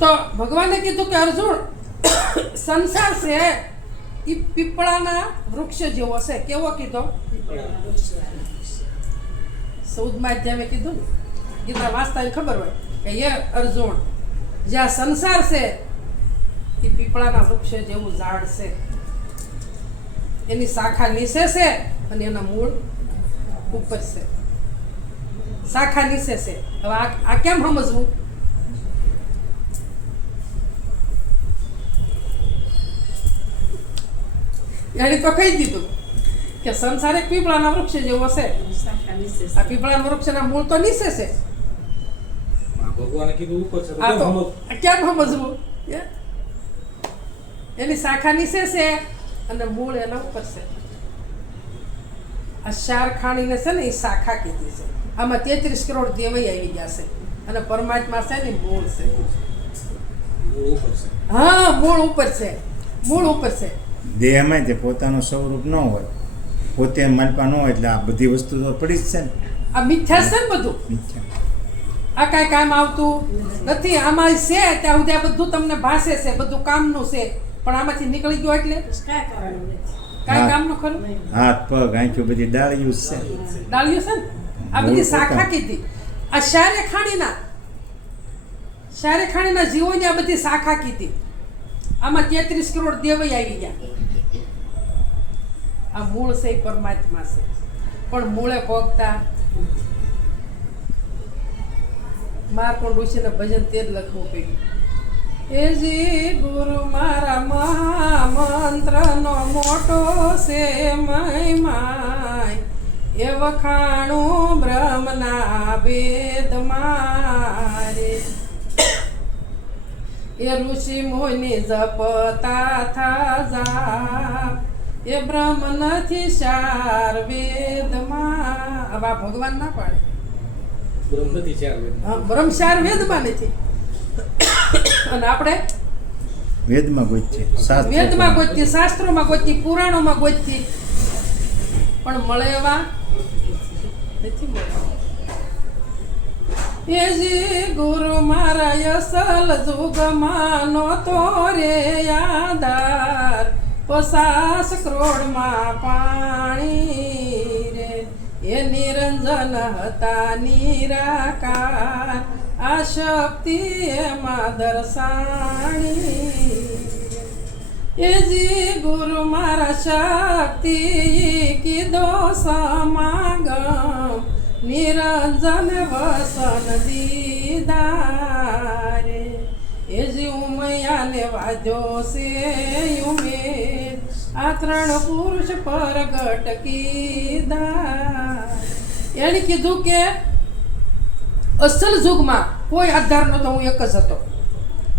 તો ભગવાને કીધું કે અર્જુન, સંસાર છે એ પીપળાના વૃક્ષ જેવો છે. કેવો કીધો? 14 જ મેં કીધું ને ગીતા વાંચતા હોય ખબર હોય કે એ અર્જુન જ્યાં સંસાર છે એ પીપળાના વૃક્ષ જેવું ઝાડ છે, એની શાખા નીચે છે અને એના મૂળ ઉપર છે. શાખા નીચે છે. હવે આ કેમ સમજવું? એને તો કહી દીધું કે સંસાર એક પીપળાના વૃક્ષ જેવો છે. શાખા નીચે છે. આ પીપળાના વૃક્ષના મૂળ તો નીચે છે. ભગવાને કીધું ઉપર છે તો આ તો કેમ કેમ સમજવું? એની શાખા નીચે છે અને મૂળ એના ઉપર છે. આ ચાર ખાણીને છે ને એ શાખા કીધી છે. આમાં 33 કરોડ દેવઈ આવી ગયા છે અને પરમાત્મા છે ને મૂળ છે. ઉપર છે? હા, મૂળ ઉપર છે. મૂળ ઉપર છે. દેહમાં તે પોતાનું સ્વરૂપ ન હોય, પોતે માલપા ન હોય એટલે આ બધી વસ્તુ તો પડી જ છે ને. આ મિથ્યા છે ને બધું. મિથ્યા. આ કાંઈ કામ આવતું નથી. આમાં છે ત્યાં સુધી આ બધું તમને ભાષે છે, બધું કામનું છે, પણ આમાંથી નીકળી ગયો એટલે કાંઈ કારણ નથી. કાંઈ કામનું ખરું? હાથ પગ આંખ્યો બધી ડાળીયું જ છે. ડાળ્યું છે ને આ બધી શાખા કીધી. આ શારે ખાણીના જીવોની આ બધી શાખા કીધી. આમાં 33 કરોડ દેવઈ આવી ગયા. આ મૂળ છે એ પરમાત્મા છે, પણ મૂળે ભોગતા મારકોણ ઋષિને ભજન તે જ લખવું પડ્યું. એ જી ગુરુ મારા મહામંત્રનો મોટો છે મહિમાય, એ વખાણું બ્રહ્મના વેદ મારે. એ ઋષિ મુનિ જપતા થા જાપ, એ બ્રહ્મ નથી ચાર વેદમાં. હવે આ ભગવાન ના પાડે. બ્રહ્મ નથી ચાર વેદ. હા, બ્રહ્મ ચાર વેદમાં નથી. અને આપણે વેદમાં ગોતીએ, શાસ્ત્રો વેદમાં ગોતીએ, શાસ્ત્રોમાં ગોતીએ, પુરાણોમાં ગોતીએ, પણ મળે એવા નથી મળે. એ જી ગુરુ મારા અસલ જુગમાં નહોતો રે આધાર, 50 કરોડમાં પાણી રે. એ નિરંજન હતા નિરાકાર, આ શક્તિ એમાં દર્શાણી. એ જી ગુરુ મારા શક્તિ કીધો સમાગમ, નિરંજન વસન દીદારે. એ જી ઉમૈયાને વાદ્યો છે ઉમેદ, આ 3 પુરુષ પરગટ કીધા. એને કીધું કે અસલ યુગમાં કોઈ આધાર નહોતો, હું એક જ હતો.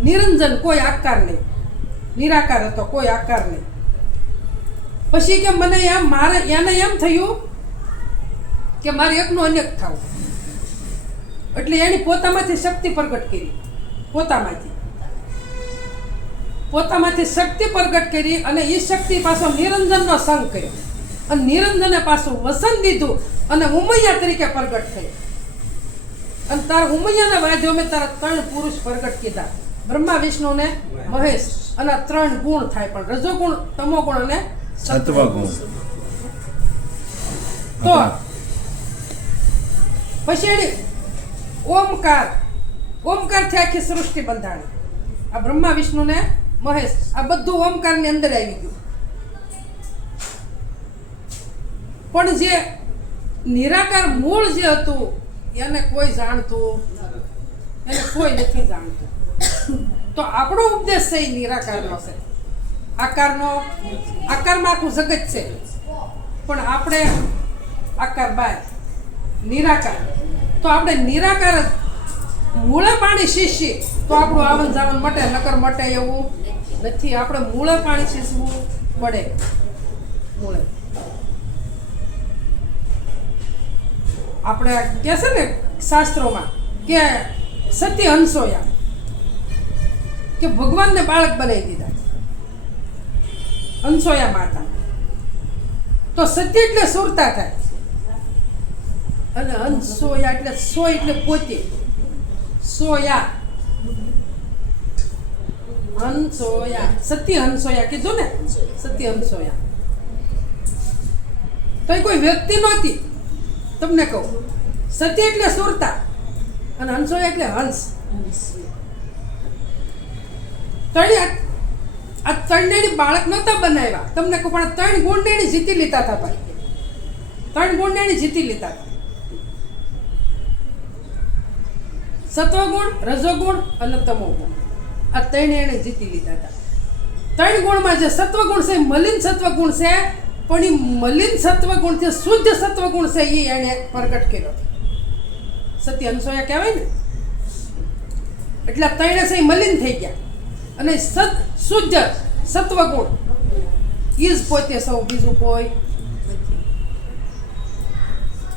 નિરંજન, કોઈ આકાર નહીં. નિરાકાર હતો, કોઈ આકાર નહીં. પછી કે મને એને એમ થયું કે મારે એકનું અનેક થવું, એટલે એની પોતામાંથી શક્તિ પ્રગટ કરી. પોતામાંથી શક્તિ પ્રગટ કરી અને એ શક્તિ પાછો નિરંજનનો સંગ કર્યો અને નિરંજને પાછું વસન દીધું અને ઉમૈયા તરીકે પ્રગટ થઈ. અને તારા ઉમૈયાના વાદ્યો મેં તારા 3 પુરુષ પ્રગટ કીધા, બ્રહ્મા વિષ્ણુ ને મહેશ. અને 3 ગુણ થાય, પણ રજોગુણ, તમોગુણ અને સત્વગુણ. તો પછી એની ઓમકારથી આખી સૃષ્ટિ બંધાણી. આ બ્રહ્મા વિષ્ણુ ને મહેશ, આ બધું ઓમકારની અંદર આવી ગયું. પણ જે નિરાકાર મૂળ જે હતું એને કોઈ જાણતું, એને કોઈ નથી જાણતું. તો આપણો ઉપદેશ છે એ નિરાકારનો છે. આકારમાં આખું જગત છે, પણ આપણે આકાર બાય નિરાકાર. તો આપણે નિરાકાર જ મૂળે પાણી શીશી તો આપણું આવન જાવન મટે, નકર મટે એવું નથી. આપણે મૂળે પાણી શીશવું પડે. મૂળે આપણે કહે છે ને શાસ્ત્રોમાં કે સતી હંસોયા, કે ભગવાનને બાળક બનાવી દીધા, હંસોયા માતા. તો સતી એટલે સુરતા થાય અને હંસોયા એટલે સો એટલે પોતે. સોયા, હંસોયા, સતી હંસોયા કીધું ને, સતી હંસોયા. તો એ કોઈ વ્યક્તિ નહોતી, તમને કહું. સતી એટલે સુરતા અને હંસોયા એટલે હંસ. આ ત્રણેયની બાળક નહોતા બનાવ્યા તમને કહું, પણ 3 ગુણને એણે જીતી લીધા હતા ભાઈ. 3 ગુણને એણે જીતી લીધા હતા. સત્વગુણ, રજોગુણ અને તમોગુણ, આ 3 એણે જીતી લીધા હતા. 3 ગુણમાં જે સત્વગુણ છે મલિન સત્વગુણ છે, પણ એ મલિન સત્વગુણ થી શુદ્ધ સત્વગુણ છે એ એણે પ્રગટ કર્યો. સતી હંસોયા કહેવાય ને, એટલે 3 છે એ મલિન થઈ ગયા અને શુદ્ધ સત્વગુણ એ જ પોતે સૌ, બીજું કોઈ નથી.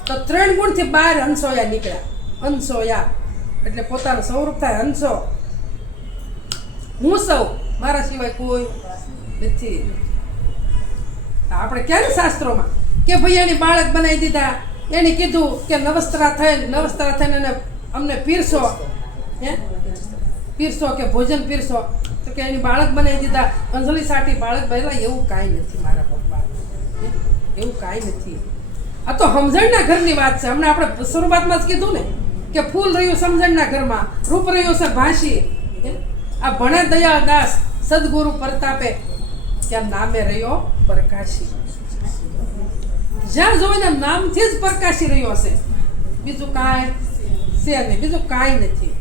તો 3 ગુણથી 12 હંસોયા નીકળ્યા. હંસોયા એટલે પોતાનું સ્વરૂપ થાય હંસો. હું સૌ, મારા સિવાય કોઈ નથી. આપણે ક્યારે શાસ્ત્રોમાં કે ભાઈ એની બાળક બનાવી દીધા, એને કીધું કે નવસ્ત્રા થઈને એને અમને પીરસો, પીરસો કે ભોજન પીરસો, તો કે એની બાળક બનાવી દીધા, અંજલિ સાટી બાળક બનેલા. એવું કાંઈ નથી મારા ભગવાન, એવું કાંઈ નથી. આ તો સમજણના ઘરની વાત છે. હમણાં આપણે શરૂઆતમાં જ કીધું ને કે ફૂલ રહ્યું સમજણના ઘરમાં, રૂપ રહ્યું છે ભાષી. આ ભણે દયાળ દાસ સદગુરુ પ્રતાપે, ત્યાં નામે રહ્યો પ્રકાશી. જ્યાં જોઈને નામથી જ પ્રકાશી રહ્યો છે, બીજું કાંઈ છે નહીં, બીજું કાંઈ નથી.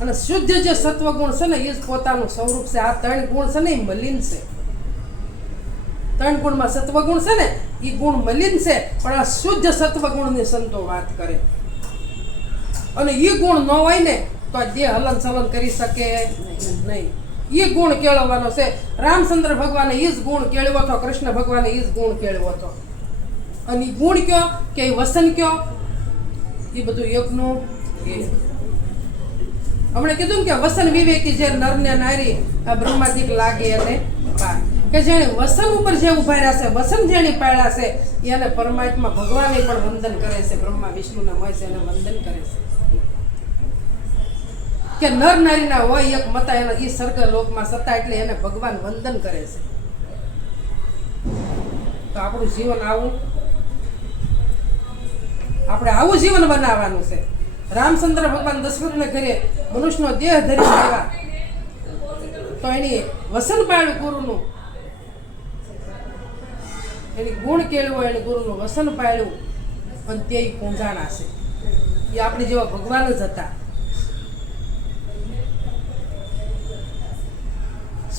અને શુદ્ધ જે સત્વગુણ છે ને એ જ પોતાનું સ્વરૂપ છે. આ 3 ગુણ છે ને એ મલિન છે. 3 ગુણમાં સત્વગુણ છે ને એ ગુણ મલિન છે, પણ આ શુદ્ધ સત્વગુણની સંતો વાત કરે. અને એ ગુણ ન હોય ને તો આ દેહ હલન ચલન કરી શકે નહીં. એ ગુણ કેળવવાનો છે. રામચંદ્ર ભગવાને એ જ ગુણ કેળવ્યો હતો, કૃષ્ણ ભગવાને એ જ ગુણ કેળવ્યો હતો. અને એ ગુણ કયો કે એ વસન કયો, એ બધું એકનું એક. હમણે કીધું ને કે વસન વિવેકી જે નર ને નારી આ બ્રહ્માદિક લાગે અને પાર, કે જેણે વસન ઉપર જે ઉભા રહ્યા છે, વસન જેણે પાળ્યા છે, એને પરમાત્મા ભગવાને પણ વંદન કરે છે. બ્રહ્મા વિષ્ણુના મહેશ એને વંદન કરે છે. કે નર નારીના હોય એક મતા, એના એ સ્વર્ગ લોકમાં સત્તા, એટલે એને ભગવાન વંદન કરે છે. તો આપણું જીવન આવું, આપણે આવું જીવન બનાવવાનું છે. રામચંદ્ર ભગવાન દશરથને ઘરે મનુષ્યનો દેહ ધરી આવ્યા, તો એની વસન પાળ્યું ગુરુનું, એની ગુણ કેળવો, એની ગુરુનું વસન પાળ્યું, અને તે પૂંજાણા છે. એ આપણે જેવા ભગવાન જ હતા.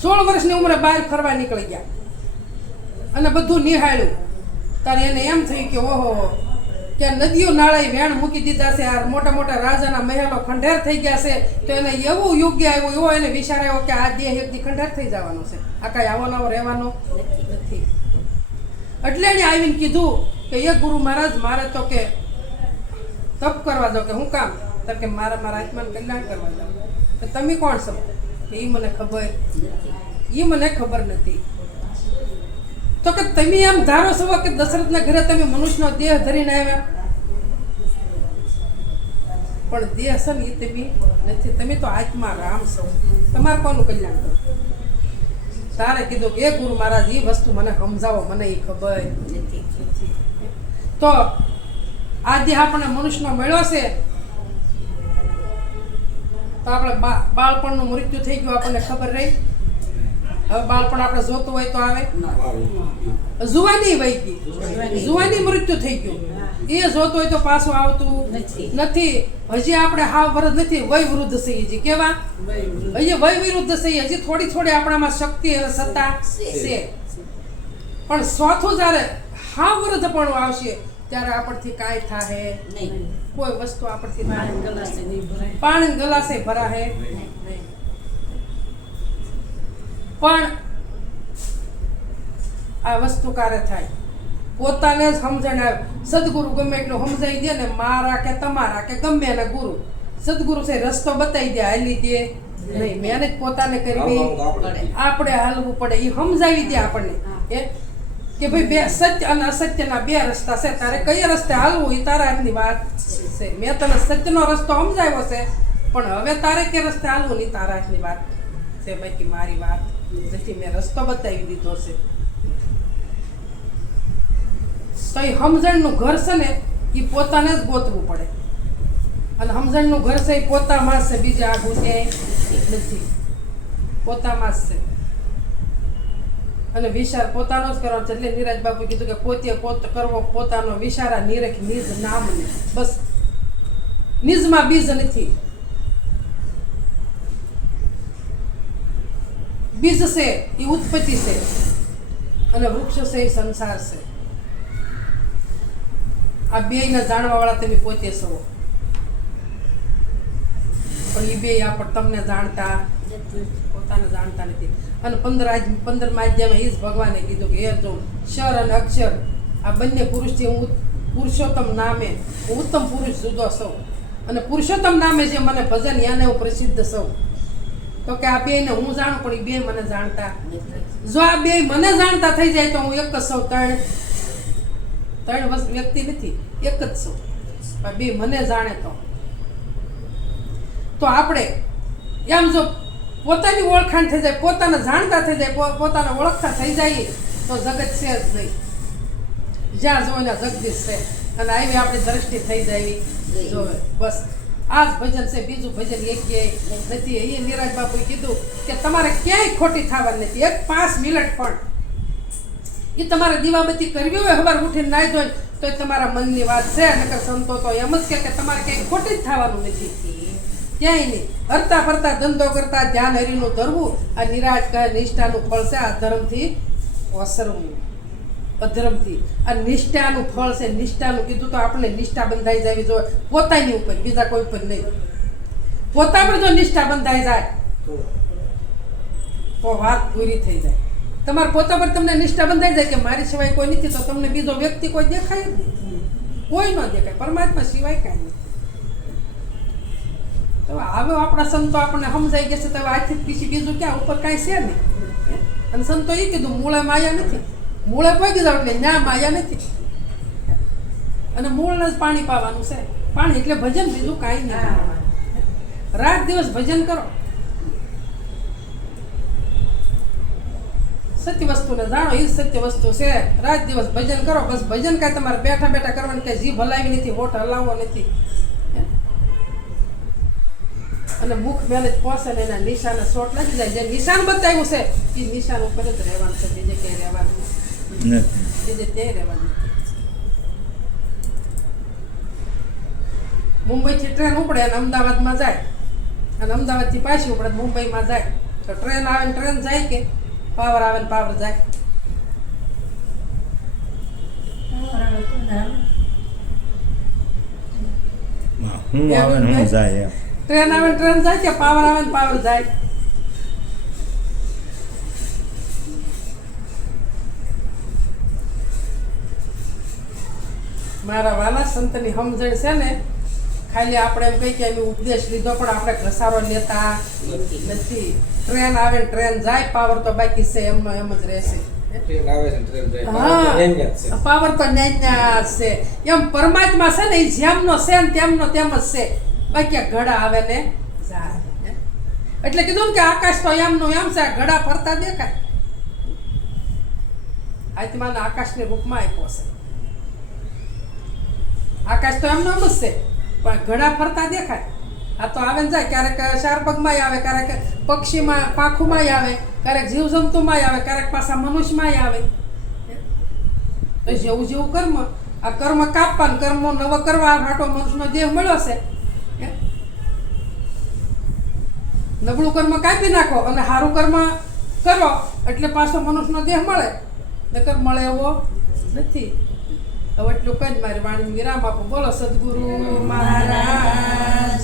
16 વર્ષની ઉંમરે બહાર ફરવા નીકળી ગયા અને બધું નિહાળ્યું. ત્યારે એને એમ થયું કે ઓહો, કે નદીઓ નાળાએ વેણ મૂકી દીધા છે, આ મોટા મોટા રાજાના મહેલો ખંડેર થઈ ગયા છે. તો એને એવું યોગ્ય આવ્યું, એવો એને વિચાર આવ્યો કે આ દેહ એકદી ખંડેર થઈ જવાનો છે, આ કાંઈ આવો નવો રહેવાનો નથી. એટલે એને આવીને કીધું કે એ ગુરુ મહારાજ, મારે તો કે તપ કરવા દો. કે હું કામ? તો કે મારા આત્માને કલ્યાણ કરવા દો. તો તમે કોણ છો? એ મને ખબર નથી. તો કે તમે એમ ધારો છો કે દશરથના ઘરે તમે મનુષ્યનો દેહ ધરીને આવ્યા, પણ દેહ છે ને એ તમે નથી. તમે તો આત્મા રામ છો. તમારે કોનું કલ્યાણ કરો? તારે કીધું કે ગુરુ મહારાજ એ વસ્તુ મને સમજાવો, મને એ ખબર નથી. તો આ દેહ આપણને મનુષ્યનો મળ્યો છે, તો આપણે બાળપણનું મૃત્યુ થઈ ગયું, આપણને ખબર રહી. હવે બાળપણ આપણે જોતું હોય તો આવે, જુવાની વહી ગઈ, જુવાની મૃત્યુ થઈ ગયું, એ જોતું હોય તો પાછું આવતું નથી. હજી આપણે હાવ વરદ નથી, વય વૃદ્ધ છે. હજી કેવા? હજી વય વિરુદ્ધ છે. હજી થોડી થોડી આપણામાં શક્તિ અને સત્તા છે. પણ ચોથું જ્યારે હાવ વૃદ્ધ પણ આવશે ત્યારે આપણથી કાંઈ થાહે નહીં. કોઈ વસ્તુ આપણથી પાણી ગલાસે ભરાહે નહીં. પણ આ વસ્તુ ક્યારે થાય? પોતાને જ સમજણ આવે. સદગુરુ ગમે એટલું સમજાવી દે ને, મારા કે તમારા કે ગમે એના ગુરુ, સદગુરુ છે રસ્તો બતાવી દે, હાલી દે નહીં. મહેનત પોતાને કરવી પડે, આપણે હાલવું પડે. એ સમજાવી દે આપણને કે ભાઈ બે સત્ય અને અસત્યના 2 રસ્તા છે, તારે કયા રસ્તે હાલવું એ તારા હાથની વાત છે. મેં તને સત્યનો રસ્તો સમજાવ્યો છે, પણ હવે તારે કે રસ્તે હાલવું નહીં તારા હાથની વાત છે. બાકી મારી વાત નથી, મેં રસ્તો બતાવી દીધો છે. તો એ સમજણનું ઘર છે ને, એ પોતાને જ ગોતવું પડે. અને સમજણનું ઘર છે એ પોતામાં જ છે, બીજા આગું ક્યાંય નથી, પોતામાં જ છે. અને વિચાર પોતાનો જ કરવાનો છે. એટલે નિરાજ બાપુ કીધું કે પોતે કરવો પોતાનો વિચારા નિરખ નિજ નામને. બસ નિજમાં બીજ નથી. બીજ છે એ ઉત્પત્તિ છે અને વૃક્ષ છે એ સંસાર છે. આ બેયને જાણવા વાળા તમે પોતે છો, પણ એ બે આપણે તમને જાણતા પોતાને જાણતા નથી. અને 15 અધ્યાયમાં એ જ ભગવાને કીધું કે એ જો ક્ષર અને અક્ષર આ બંને પુરુષથી હું પુરુષોત્તમ નામે હું ઉત્તમ પુરુષ જુદો છું. અને પુરુષોત્તમ નામે જે મને ભજન એને હું પ્રસિદ્ધ છું. તો કે આ બેયને હું જાણું પણ એ બે મને જાણતા. જો આ બે મને જાણતા થઈ જાય તો હું એક જ છું. ત્રણ વ્યક્તિ નથી, એક જ છું. આ બે મને જાણે તો આપણે એમ જો પોતાની ઓળખાણ થઈ જાય, પોતાને જાણતા થઈ જાય, પોતાને ઓળખતા થઈ જાય તો જગત છે જ નહીં. જ્યાં જોઈને જગદીશ છે. અને આવી આપણી દ્રષ્ટિ થઈ જાય જોવે. બસ આ જ ભજન છે, બીજું ભજન એક નથી. એ નિરાજ બાપુએ કીધું કે તમારે ક્યાંય ખોટી થવાની નથી. એક 5 મિનિટ પણ એ તમારે દીવાબત્તી કરવી હોય સવારે ઉઠીને નાહી ધોઈને તો તમારા મનની વાત છે. નકર સંતો તો એમ જ કે તમારે ક્યાંય ખોટી જ થવાનું નથી, ક્યાંય નહીં. હરતા ફરતા ધંધો કરતા ધ્યાન હરીનું ધરવું આ નિરાજ કહે નિષ્ઠાનું ફળ છે. આ ધર્મથી ઓસરવું, અધર્મથી. આ નિષ્ઠાનું ફળ છે. નિષ્ઠાનું કીધું તો આપણે નિષ્ઠા બંધાઈ જાય જોઈએ પોતાની ઉપર, બીજા કોઈ ઉપર નહીં. પોતા પર જો નિષ્ઠા બંધાઈ જાય તો વાત પૂરી થઈ જાય. તમારા પોતા પર તમને નિષ્ઠા બંધાઈ જાય કે મારી સિવાય કોઈ નથી તો તમને બીજો વ્યક્તિ કોઈ દેખાય જ નહીં, કોઈ ન દેખાય. પરમાત્મા સિવાય કાંઈ નથી. તો હવે આપણા સંતો આપણને સમજાઈ ગયા છે તો આજથી પીછી બીજું ક્યાં ઉપર કાંઈ છે નહીં. અને સંતો એ કીધું મૂળે માયા નથી, મૂળે પગી જાવ એટલે ના માયા નથી. અને મૂળને જ પાણી પાવાનું છે. પાણી એટલે ભજન, બીજું કાંઈ નહીં. રાત દિવસ ભજન કરો, સત્ય વસ્તુને જાણો, એ સત્ય વસ્તુ છે. રાત દિવસ ભજન કરો. બસ ભજન કાંઈ તમારે બેઠા બેઠા કરવાનું, કાંઈ જીભ હલાવી નથી, હોઠ હલાવવો નથી. અને મુખ મેલે જ પહોંચે ને એના નિશાને શોટ લાગી જાય. જે નિશાન બતાવ્યું છે એ નિશાન ઉપર જ રહેવાનું છે, બીજે ક્યાંય રહેવાનું નથી, બીજે ક્યાંય રહેવાનું. મુંબઈથી ટ્રેન ઉપડે અને અમદાવાદમાં જાય, અને અમદાવાદથી પાછી ઉપડે મુંબઈમાં જાય. તો ટ્રેન આવે ને ટ્રેન જાય કે પાવર આવે ને પાવર જાય? હું આવે ને હું જાય એમ. ટ્રેન આવે ને ટ્રેન જાય કે પાવર આવે ને પાવર જાય? મારા વાલા સંતની સમજણ છે ને, ખાલી આપણે એમ કહી કે અમે ઉપદેશ લીધો પણ આપણે ઘસારો લેતા નથી. ટ્રેન આવે ને ટ્રેન જાય, પાવર તો બાકી છે એમ એમ જ રહેશે. ટ્રેન આવે છે ટ્રેન જાય, હા, પાવર તો ન્યા છે. એમ પરમાત્મા છે ને એ જેમનો છે ને તેમનો તેમ જ છે. બાકી ઘડા આવે ને જાય. એટલે કીધું કે આકાશ તો એમનું એમ છે, ઘડા ફરતા દેખાય. આત્માના આકાશની રૂપમાં આપ્યો છે. આકાશ તો એમનો એમ જ છે પણ ઘડા ફરતા દેખાય. આ તો આવે ને જાય, ક્યારેક શારપગમાંય આવે, ક્યારેક પક્ષીમાં પાંખુમાંય આવે, ક્યારેક જીવજંતુમાંય આવે, ક્યારેક પાછા મનુષ્યમાંય આવે. તો જેવું જેવું કર્મ, આ કર્મ કાપવાનું, કર્મ નવો કરવા હાટો મનુષ્યનો દેહ મળ્યો છે. નબળું કર્મ કાપી નાખો અને સારું કર્મ કરો એટલે પાછો મનુષ્યનો દેહ મળે, નકર મળે એવો નથી. હવે એટલું કઈ મારી વાણી વિરામ આપો. બોલો સદગુરુ મહારાજ.